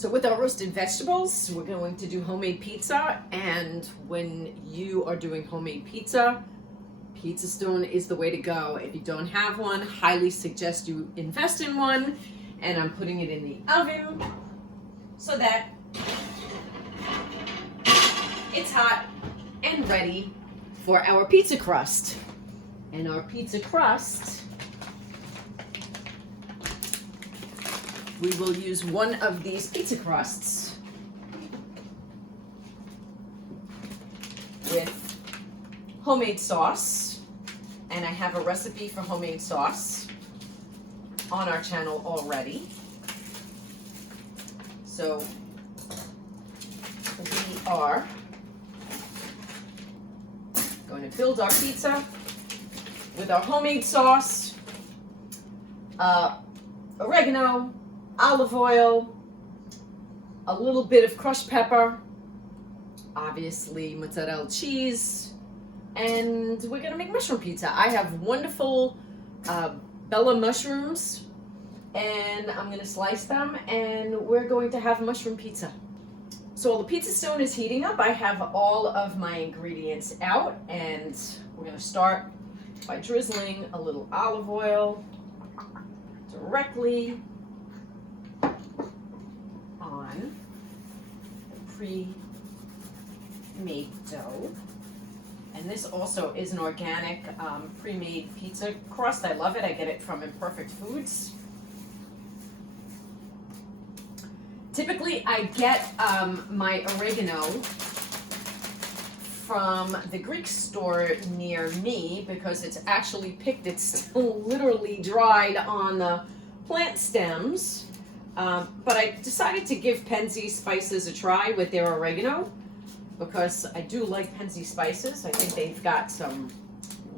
So with our roasted vegetables, we're going to do homemade pizza. And when you are doing homemade pizza, pizza stone is the way to go. If you don't have one, highly suggest you invest in one. And I'm putting it in the oven so that it's hot and ready for our pizza crust. And our pizza crust, we will use one of these pizza crusts with homemade sauce. And I have a recipe for homemade sauce on our channel already. So we are going to build our pizza with our homemade sauce, oregano, olive oil, a little bit of crushed pepper, obviously mozzarella cheese, and we're gonna make mushroom pizza. I have wonderful Bella mushrooms, and I'm gonna slice them, and we're going to have mushroom pizza. So while the pizza stone is heating up, I have all of my ingredients out, and we're gonna start by drizzling a little olive oil directly on the pre-made dough. And this also is an organic pre-made pizza crust. I love it. I get it from Imperfect Foods. Typically, I get my oregano from the Greek store near me because it's actually picked. It's still literally dried on the plant stems. But I decided to give Penzi Spices a try with their oregano because I do like Penzi Spices. I think they've got some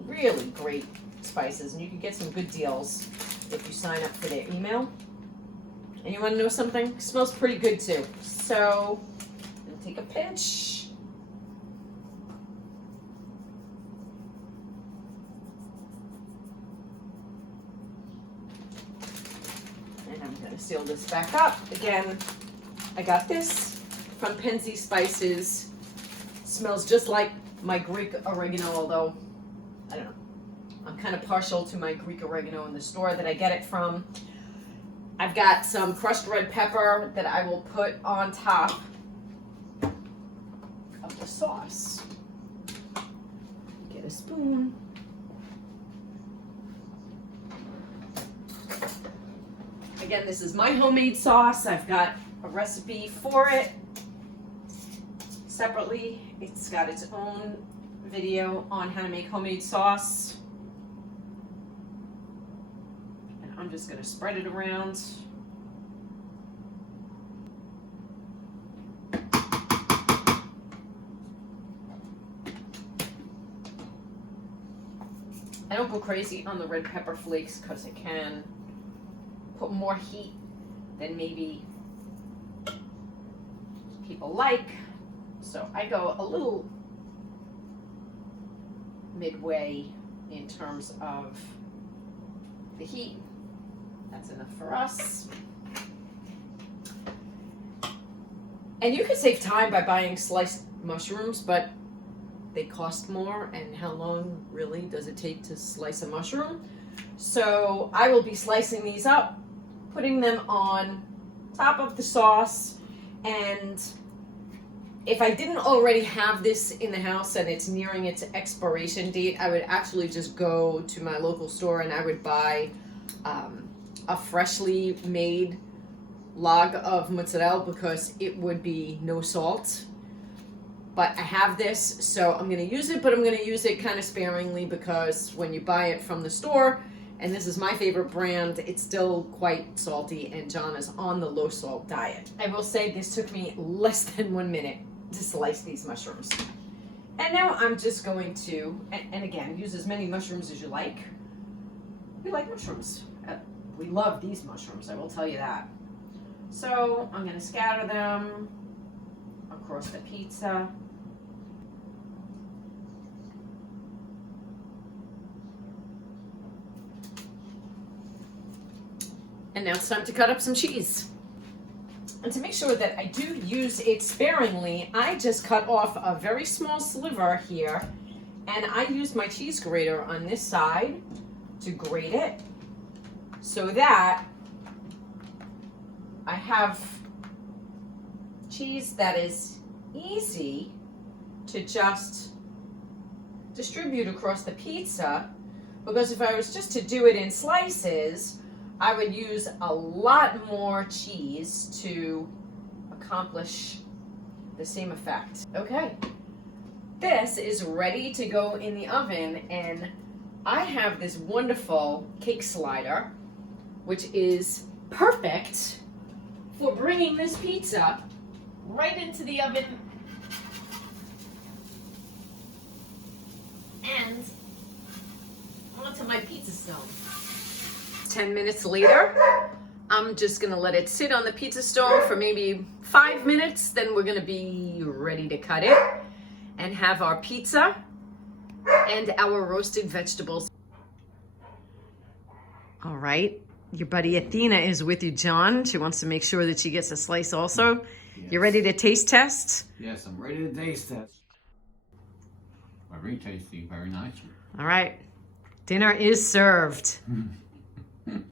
really great spices, and you can get some good deals if you sign up for their email. And you want to know something? It smells pretty good too. So I'm going to take a pinch. And I'm going to seal this back up. Again, I got this from Penzi Spices. Smells just like my Greek oregano, although, I don't know. I'm kind of partial to my Greek oregano in the store that I get it from. I've got some crushed red pepper that I will put on top of the sauce. Get a spoon. Again, this is my homemade sauce. I've got a recipe for it separately. It's got its own video on how to make homemade sauce. And I'm just going to spread it around. I don't go crazy on the red pepper flakes because it can put more heat than maybe people like. So I go a little midway in terms of the heat. That's enough for us. And you can save time by buying sliced mushrooms, but they cost more, and how long really does it take to slice a mushroom? So I will be slicing these up, putting them on top of the sauce, and if I didn't already have this in the house and it's nearing its expiration date, I would actually just go to my local store and I would buy a freshly made log of mozzarella because it would be no salt. But I have this, so I'm going to use it, but I'm going to use it kind of sparingly because when you buy it from the store, and this is my favorite brand, it's still quite salty, and John is on the low salt diet. I will say this took me less than 1 minute to slice these mushrooms. And now I'm just going to, and again, use as many mushrooms as you like. We like mushrooms. We love these mushrooms, I will tell you that. So I'm going to scatter them across the pizza. And now it's time to cut up some cheese. And to make sure that I do use it sparingly, I just cut off a very small sliver here, and I use my cheese grater on this side to grate it so that I have cheese that is easy to just distribute across the pizza, because if I was just to do it in slices, I would use a lot more cheese to accomplish the same effect. Okay, this is ready to go in the oven, and I have this wonderful cake slider, which is perfect for bringing this pizza right into the oven and onto my pizza stone. 10 minutes later, I'm just gonna let it sit on the pizza stone for maybe 5 minutes. Then we're gonna be ready to cut it and have our pizza and our roasted vegetables. All right, your buddy Athena is with you, John. She wants to make sure that she gets a slice also. Yes. You ready to taste test? Yes, I'm ready to taste test. Very tasty, very nice. All right, dinner is served.